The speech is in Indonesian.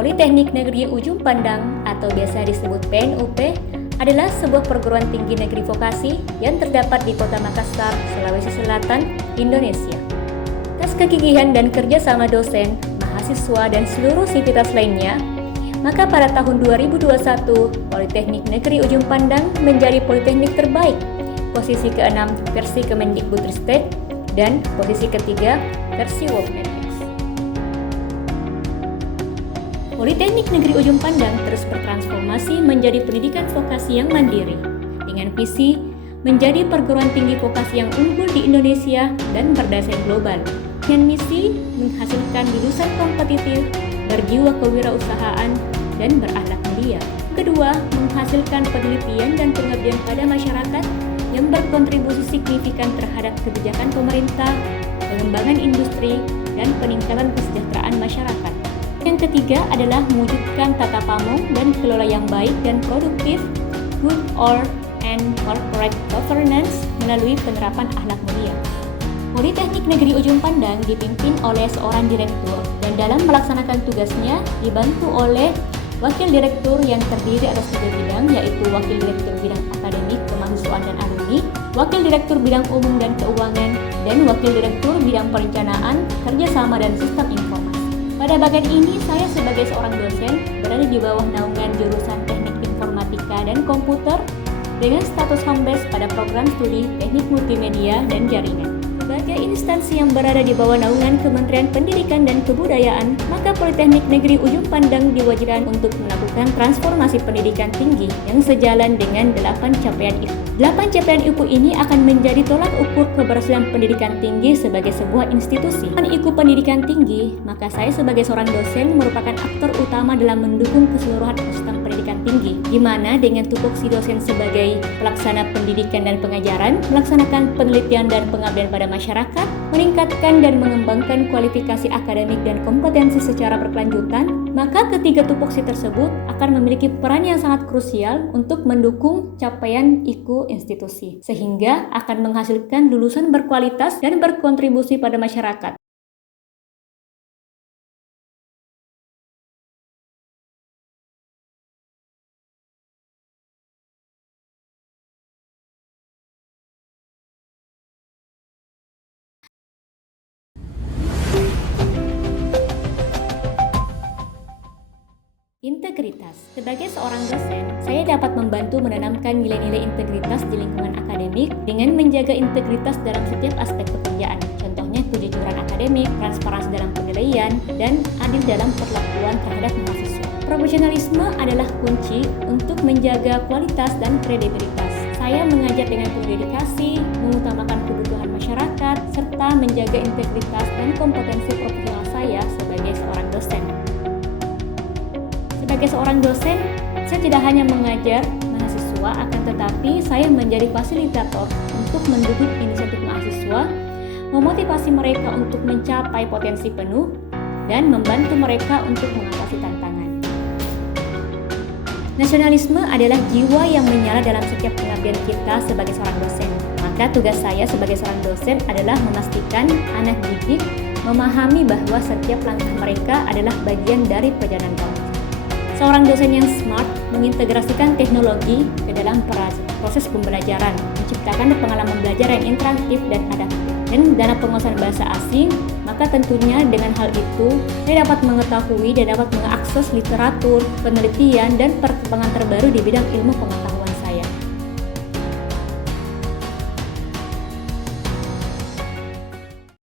Politeknik Negeri Ujung Pandang atau biasa disebut PNUP adalah sebuah perguruan tinggi negeri vokasi yang terdapat di Kota Makassar, Sulawesi Selatan, Indonesia. Atas kegigihan dan kerjasama dosen, mahasiswa, dan seluruh sivitas lainnya, maka pada tahun 2021, Politeknik Negeri Ujung Pandang menjadi politeknik terbaik, posisi ke-6 versi Kemendikbudristek, dan posisi ke-3 versi Wokmetrics. Politeknik Negeri Ujung Pandang terus bertransformasi menjadi pendidikan vokasi yang mandiri, dengan visi menjadi perguruan tinggi vokasi yang unggul di Indonesia dan berdaya global, dengan misi menghasilkan lulusan kompetitif, berjiwa kewirausahaan, dan berakhlak mulia. Kedua, menghasilkan penelitian dan pengabdian pada masyarakat yang berkontribusi signifikan terhadap kebijakan pemerintah, pengembangan industri, dan peningkatan kesejahteraan masyarakat. Yang ketiga adalah mewujudkan tata pamong dan kelola yang baik dan produktif, good order and corporate governance melalui penerapan akhlak mulia. Politeknik Negeri Ujung Pandang dipimpin oleh seorang direktur dan dalam melaksanakan tugasnya dibantu oleh wakil direktur yang terdiri atas 3 bidang, yaitu wakil direktur bidang akademik, kemahasiswaan, dan alumni, wakil direktur bidang umum dan keuangan, dan wakil direktur bidang perencanaan, kerjasama, dan sistem informasi. Pada bagian ini, saya sebagai seorang dosen berada di bawah naungan jurusan Teknik Informatika dan Komputer dengan status home-base pada program studi Teknik Multimedia dan Jaringan. Sebagai instansi yang berada di bawah naungan Kementerian Pendidikan dan Kebudayaan, maka Politeknik Negeri Ujung Pandang diwajibkan untuk melakukan transformasi pendidikan tinggi yang sejalan dengan 8 capaian IPU. 8 capaian IPU ini akan menjadi tolak ukur keberhasilan pendidikan tinggi sebagai sebuah institusi. Dengan IPU pendidikan tinggi, maka saya sebagai seorang dosen merupakan aktor utama dalam mendukung keseluruhan sistem pendidikan tinggi, di mana dengan tupoksi dosen sebagai pelaksana pendidikan dan pengajaran, melaksanakan penelitian dan pengabdian pada masyarakat, meningkatkan dan mengembangkan kualifikasi akademik dan kompetensi secara berkelanjutan, maka ketiga tupoksi tersebut akan memiliki peran yang sangat krusial untuk mendukung capaian IPU institusi, sehingga akan menghasilkan lulusan berkualitas dan berkontribusi pada masyarakat. Integritas. Sebagai seorang dosen, saya dapat membantu menanamkan nilai-nilai integritas di lingkungan akademik dengan menjaga integritas dalam setiap aspek pekerjaan. Contohnya kejujuran akademik, transparansi dalam penilaian, dan adil dalam perlakuan terhadap mahasiswa. Profesionalisme adalah kunci untuk menjaga kualitas dan kredibilitas. Saya mengajar dengan penuh dedikasi, mengutamakan kebutuhan masyarakat, serta menjaga integritas dan kompetensi profesional saya sebagai seorang dosen. Sebagai seorang dosen, saya tidak hanya mengajar mahasiswa, akan tetapi saya menjadi fasilitator untuk mendukung inisiatif mahasiswa, memotivasi mereka untuk mencapai potensi penuh, dan membantu mereka untuk mengatasi tantangan. Nasionalisme adalah jiwa yang menyala dalam setiap pengabdian kita sebagai seorang dosen. Maka tugas saya sebagai seorang dosen adalah memastikan anak didik memahami bahwa setiap langkah mereka adalah bagian dari perjalanan bangsa. Seorang dosen yang smart mengintegrasikan teknologi ke dalam proses pembelajaran, menciptakan pengalaman belajar yang interaktif dan adaptif. Dan dalam penguasaan bahasa asing, maka tentunya dengan hal itu saya dapat mengetahui dan dapat mengakses literatur, penelitian, dan perkembangan terbaru di bidang ilmu pengetahuan.